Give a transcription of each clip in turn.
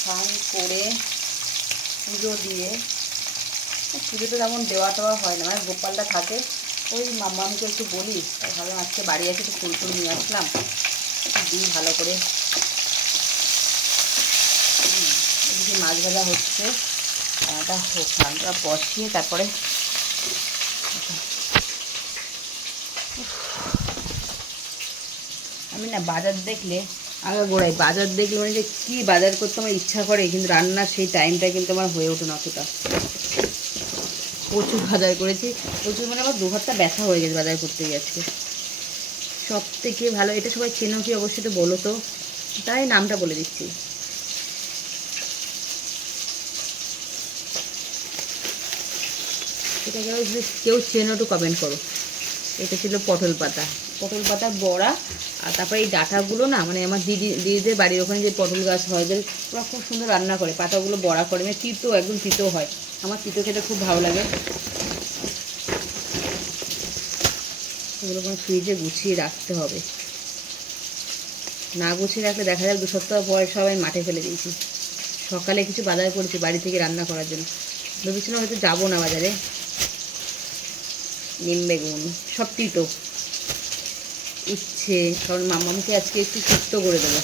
স্নান করে পুজো দিয়ে, পুজোতে তেমন দেওয়া টেওয়া হয় না, মানে গোপালটা থাকে, ওই মাম্মামকে একটু বলি, তাই ভাবলাম আজকে বাড়ি আছে একটু ফুল টুল নিয়ে আসলাম, দিই ভালো করে। এদিকে মাছ ভাজা হচ্ছে, রান্নাটা হোক, রান্নাটা বসিয়ে তারপরে আমি না বাজার দেখলে গোড়াই বাজার দেখলে মানে যে কী বাজার করতে আমার ইচ্ছা করে, কিন্তু রান্নার সেই টাইমটা কিন্তু আমার হয়ে ওঠে না অতটা। প্রচুর বাজার করেছি, প্রচুর, মানে আমার 2 হাতটা ব্যথা হয়ে গেছে বাজার করতে গিয়ে আজকে। সব থেকে ভালো, এটা সবাই চেনো কি অবশ্যই তো বলো তো, তাই নামটা বলে দিচ্ছি। এটা কেউ চেনো একটু কমেন্ট করো। এটা ছিল পটল পাতা, পটল পাতা বড়া। আর তারপরে এই ডাঁটাগুলো না, মানে আমার দিদিদের বাড়ির ওখানে যে পটল গাছ হয়, যে ওরা খুব সুন্দর রান্না করে, পাতাগুলো বড়া করে, মানে তিতো, একদম তিতো হয়। আমার তিতো খেতে খুব ভালো লাগে। এগুলো কোনো ফ্রিজে গুছিয়ে রাখতে হবে, না গুছিয়ে রাখলে দেখা যাবে 2 সপ্তাহ পরে সবাই মাঠে ফেলে দিয়েছি। সকালে কিছু বাজার করেছি বাড়ি থেকে রান্না করার জন্য, ভেবেছিলাম হয়তো যাবো না বাজারে। নিম বেগুন সব তিতো, ইচ্ছে, কারণ মাম্মামকে আজকে একটু শুক্তো করে দেবো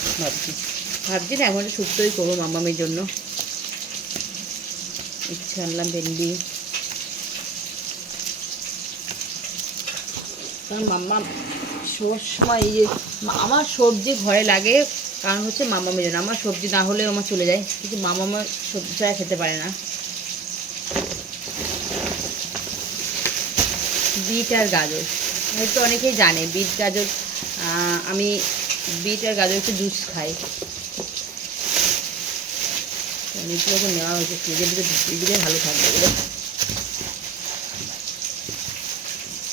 ভাবছি না, এখন শুক্তোই করবো মাম্মামের জন্য। ইচ্ছে আনলাম ভেন্ডি, কারণ মাম্মা সবসময় এই যে আমার সবজি ঘরে লাগে, কারণ হচ্ছে মাম্মামের জন্য। আমার সবজি না হলেও আমার চলে যায়, কিন্তু মাম্মা সবজি ছাড়া খেতে পারে না। বিট আর গাজর, হয়তো অনেকেই জানে বিট গাজর, আমি বিট আর গাজর একটু জুস খাই। অনেকগুলো নেওয়া হয়েছে, ফ্রিজের ভিতরে ঢুকিয়ে দিলে ভালো থাকবে এগুলো।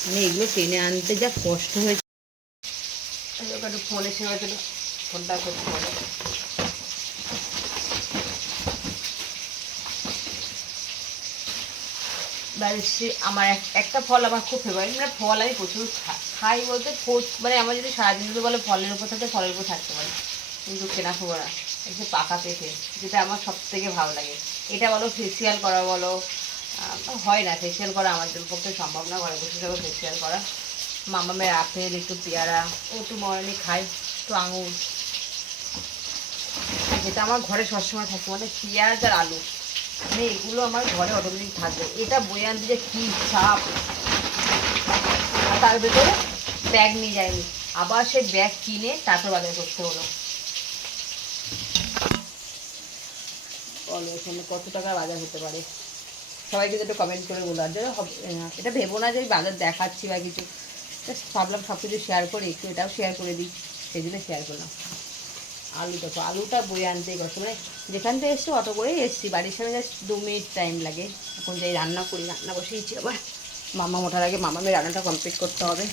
মানে এগুলো টেনে আনতে যা কষ্ট হয়েছে। একটু ফোনে সেবা ছিল, ফোনটা করতে হবে। আমার একটা ফল আমার খুব ফেভারিট, মানে ফল আমি প্রচুর খাই বলতে, মানে আমার যদি সারাদিন যদি বলে ফলের উপর থাকতে ফলের উপর থাকতে পারে, কিন্তু কেনা খবর না, এই যে পাকা পেঁপে, যেটা আমার সব থেকে ভালো লাগে। এটা বলো ফেসিয়াল করা বলো, হয় না ফেসিয়াল করা আমার পক্ষে সম্ভব না, ঘরে বসে যাবো ফেসিয়াল করা। মামামের আপেল, একটু পেয়ারা, ও একটু মরণি খাই, একটু আঙুর, যেটা আমার ঘরে সবসময় থাকে, মানে পেঁয়াজ আর আলু, মানে এগুলো আমার ঘরে অটোমেটিক থাকবে। এটা বয়ে আনতে যে কী চাপ, তার ভেতরে ব্যাগ নিয়ে যায়নি, আবার সেই ব্যাগ কিনে তারপর বাজার করতে হলো। বলো এখানে কত টাকার বাজার হতে পারে, সবাই কিন্তু একটু কমেন্ট করে বলো। আর এটা ভেবো না যে বাজার দেখাচ্ছি বা কিছু, ভাবলাম সব কিছু শেয়ার করি, একটু এটাও শেয়ার করে দিই, সেই জন্য শেয়ার করলাম। আলু দেখো, আলুটা বয়ে আনতেই কষ্ট, মানে যেখান থেকে এসছি অটো করেই এসছি, বাড়ির সামনে জাস্ট 2 মিনিট টাইম লাগে। এখন যাই রান্না করি, রান্না বসেইছি আবার, মামা ওঠার আগে মামামের রান্নাটা কমপ্লিট করতে হবে।